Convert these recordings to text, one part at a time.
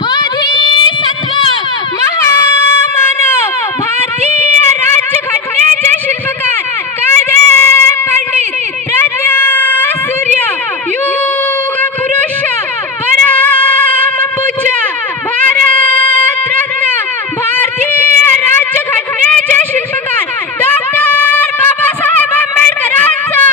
बोधिसत्व महामानव भारतीय राज्यघटनेचे शिल्पकार कायदे पंडित प्रज्ञा सूर्य युग पुरुष परम पूज्य भारत रत्न भारतीय राज्यघटनेचे शिल्पकार डॉक्टर बाबासाहेब आंबेडकरांचा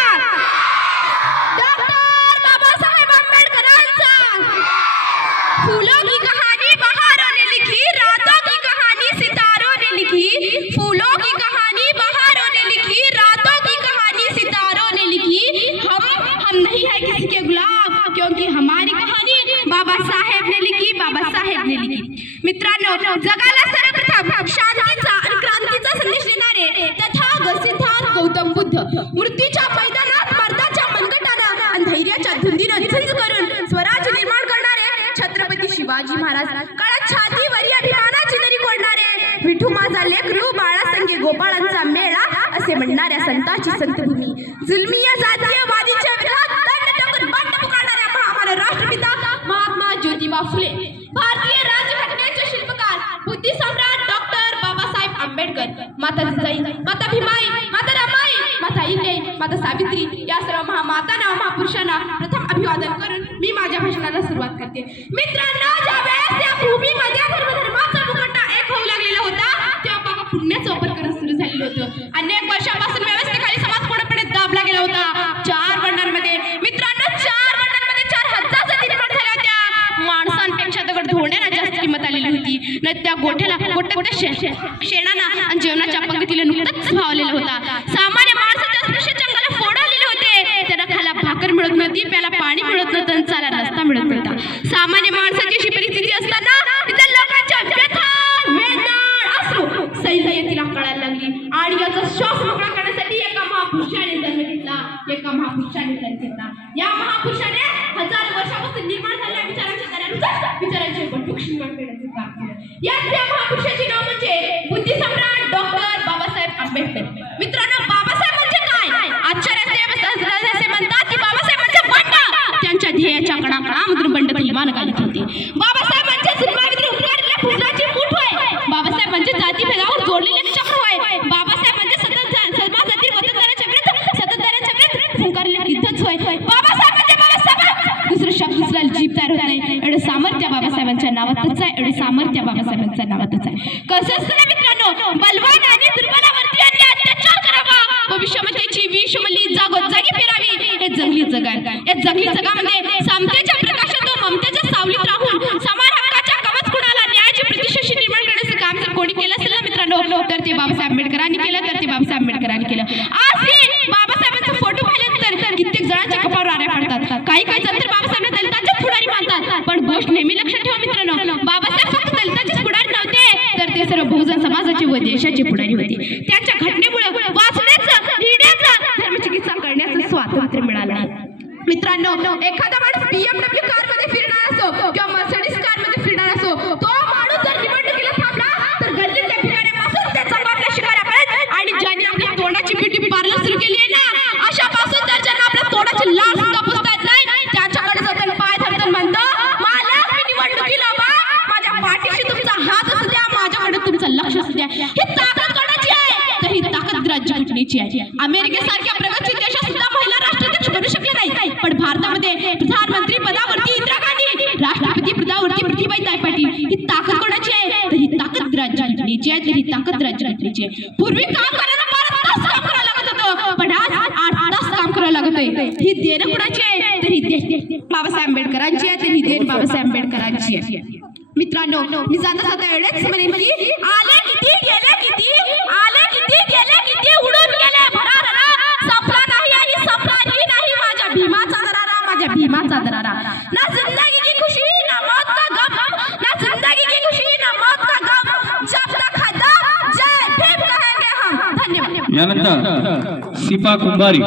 फूलों की कहानी बहारों ने लिखी, रातों की कहानी सितारों ने लिखी। फूलों की कहानी बहारों ने लिखी, रातों की कहानी सितारों ने लिखी। हम नहीं है किसी के गुलाम, क्योंकि हमारी कहानी बाबा साहेब ने लिखी, बाबा साहेब ने लिखी। मित्रांनो, जगाला सर्वप्रथम शांतीचा आणि क्रांतीचा संदेश देणारे तथागत सिद्धार्थ गौतम बुद्ध मृत्यूच्या मैदानात मर्दाच्या मनगटानं आणि धैर्याच्या धुंदीनं झुंज करून स्वराज्य निर्माण करणारे छत्रपती शिवाजी महाराज, काळात छातीवरी अभिमानाची दरी कोरणारे विठू माझा लेकरू बाळासंगे गोपाळांचा मेळा असे म्हणणाऱ्या संतांची संतभूमी, जुलमिया जातीयवादीच्या विरोधात दंड टाकून बंड पुकारणाऱ्या महामानव राष्ट्रपिता महात्मा ज्योतिबा फुले, भारतीय राज्यघटनेचे शिल्पकार बुद्धी सम्राट डॉक्टर बाबासाहेब आंबेडकर, माता जिजाई, माता भीमाई, माता रमाई, माता इंगे, माता सावित्री या सर्व महामातांना महापुरुषांना प्रथम अभिवादन करून मी माझ्या भाषणाला सुरुवात करते। मित्रांनो, ज्या वेळेस त्या भूमीमध्ये धर्माचा मुखवटा एक होऊ लागलेला होता, तेव्हा बाबा पुण्याचं प्रकरण सुरू झालेलं होतं। अनेक वर्षांपासून व्यवस्थेखाली समाज पूर्णपणे दाबला गेला होता। 4 वर्णांमध्ये मित्रांनो 4 वर्णांमध्ये 4000 जाती निर्माण झाल्या होत्या। माणसांपेक्षा दगड धोंड्याला जास्त किंमत आलेली होती न त्या गोठ्याला शेणाना आणि जेवणाच्या पंक्तीला नुकताच भाव आलेला होता। सामान्य माणसाच्या स्पर्शाच्या अंगाला फोड आलेले होते, त्याला खायला भाकर मिळत नव्हती, प्याला पाणी मिळत नव्हतं आणि चाला रस्ता मिळत नव्हता। सामान्य माणसाची अशी परिस्थिती असताना तिथल्या लोकांच्या व्यथा वेदना अश्रू सैन्यतीला कळायला लागली आणि याचा श्वास मोकळा करण्यासाठी एका महापुरुषाने जन्म घेतला, एका महापुरुषाने जन्म घेतला। या महापुरुषाने हजारो वर्षापासून निर्माण झालेल्या विचारांच्या दऱ्यानुसार विचारांचे बंदूक निर्माण करण्याचे काम केलं। या महापुरुषाचे नाव म्हणजे बुद्धी सम्राट डॉक्टर बाबासाहेब आंबेडकर। मित्रांनो, बाबासाहेब म्हणजे काय? आचार्य म्हणतात की बाबासाहेब म्हणजे बंड, त्यांच्या ध्येयाच्या कणाकणामधून बंड थैमान घालत होते। बाबासाहेब म्हणजे जुलमाविरुद्ध उठणाऱ्या फुलाची मूठ होय। बाबासाहेब म्हणजे जातीभेदावर जोडलेले चक्र होय। बाबासाहेब म्हणजे समाजातील वतनदाराच्या विरुद्ध सततदाराच्या विरुद्ध फुंकारलेले युद्धच होय। बाबासाहेब म्हणजे बाबासाहेब, दुसरं शब्द दुसऱ्याला जीभ तयार होत नाही, एवढं सामर्थ्य बाबासाहेबांच्या नावातच आहे, एवढे सामर्थ्य बाबासाहेबांच्या नावातच आहे। कसं असतं ना मित्रांनो, बलवान आणि दुर्बलावरती यांनी अत्याचार करावा, भविष्यमतेची विषमली जागोजागी फिरावी, हे जंगली जग आहे। या जंगली जगामध्ये समतेच्या प्रकाशात ममतेच्या सावलीत राहून समान हक्काच्या कवच कुणाला न्यायाची प्रतिष्ठाशी निर्माण करण्याचं काम जर कोणी केलं असेल ना मित्रांनो, तर ते बाबासाहेब आंबेडकरांनी केलं, तर ते बाबासाहेब आंबेडकरांनी केलं। आज ते बाबासाहेबांचा फोटो पाहिल्यानंतर कित्येक जणांच्या कपाळावर आऱ्या पडतात, काही जण तर बाबासाहेबांना दलितांच्याच पुढारी मानतात। पण गोष्ट नेहमी लक्षात ठेवा मित्रांनो, बाबासाहेब फक्त दलितांचेच पुढारी नव्हते, तर ते सर्व बहुजन समाजाचे व देशाचे पुढारी होते। त्यांच्या घटनेमुळे वाचण्याचं, लिहिण्याचं, धर्मचिकित्सा करण्याचं स्वातंत्र्य मिळालं नाही। मित्रांनो, एखादा माणूस BMW कारमध्ये फिरणार असो किंवा मर्सिडीज कारमध्ये फिरणार असो, तो माणूस जर निवडणुकीला थांबला तर गल्लीतल्या फिरणाऱ्यापासून त्याचा आपल्या शिकाऱ्यापर्यंत आणि ज्यांनी आपल्या तोंडाची ब्युटी पार्लर सुरू केली आहे ना, अशापासून तर ज्यांना आपल्या तोंडाची लाल सुद्धा पुसता येत नाही, त्याच्याकडे जाऊन पाय धरतात, म्हणतो मालक मी निवडणुकीला बा, माझ्या पाठीशी तुमचा हात असू द्या, माझ्याकडे तुमचं लक्ष असू द्या। ही ताकद कोणाची आहे? तर ही ताकद राज्यघटनेची आहे। अमेरिकेसारख्या प्रगतशील देशात सुद्धा महिला राष्ट्राध्यक्ष बनू शकले नाही, पण भारतामध्ये प्रधानमंत्री पदावरती इंदिरा गांधी, राष्ट्रपती पदावरती प्रतिभाताई पाटील। ही ताकद कोणाची आहे? तर ही ताकद राज्यघटनेची आहे, तर ही ताकद राज्यघटनेची आहे। पूर्वी काम करायला 12 तास काम करायला लागत होतं, पण आज 8 तास काम करायला लागत आहे। ही देण कोणाची आहे? तर ही बाबासाहेब आंबेडकरांची आहे, तर ही देण बाबासाहेब आंबेडकरांची आहे। मित्रांनो, मी जाता जाता एवढेच म्हणेन की आले किती गेले किती, आले किती गेले किती, उडून गेले भरारा, संपला नाही आणि संपणारही नाही माझ्या भीमाचा दरारा, माझ्या भीमाचा दरारा। ना जिंदगी की खुशी ना मौत का गम, ना जिंदगी की खुशी ना मौत का गम, जब तक है दम जय भीम कहेंगे हम। धन्यवाद। यानंतर सिपा कुंभारी।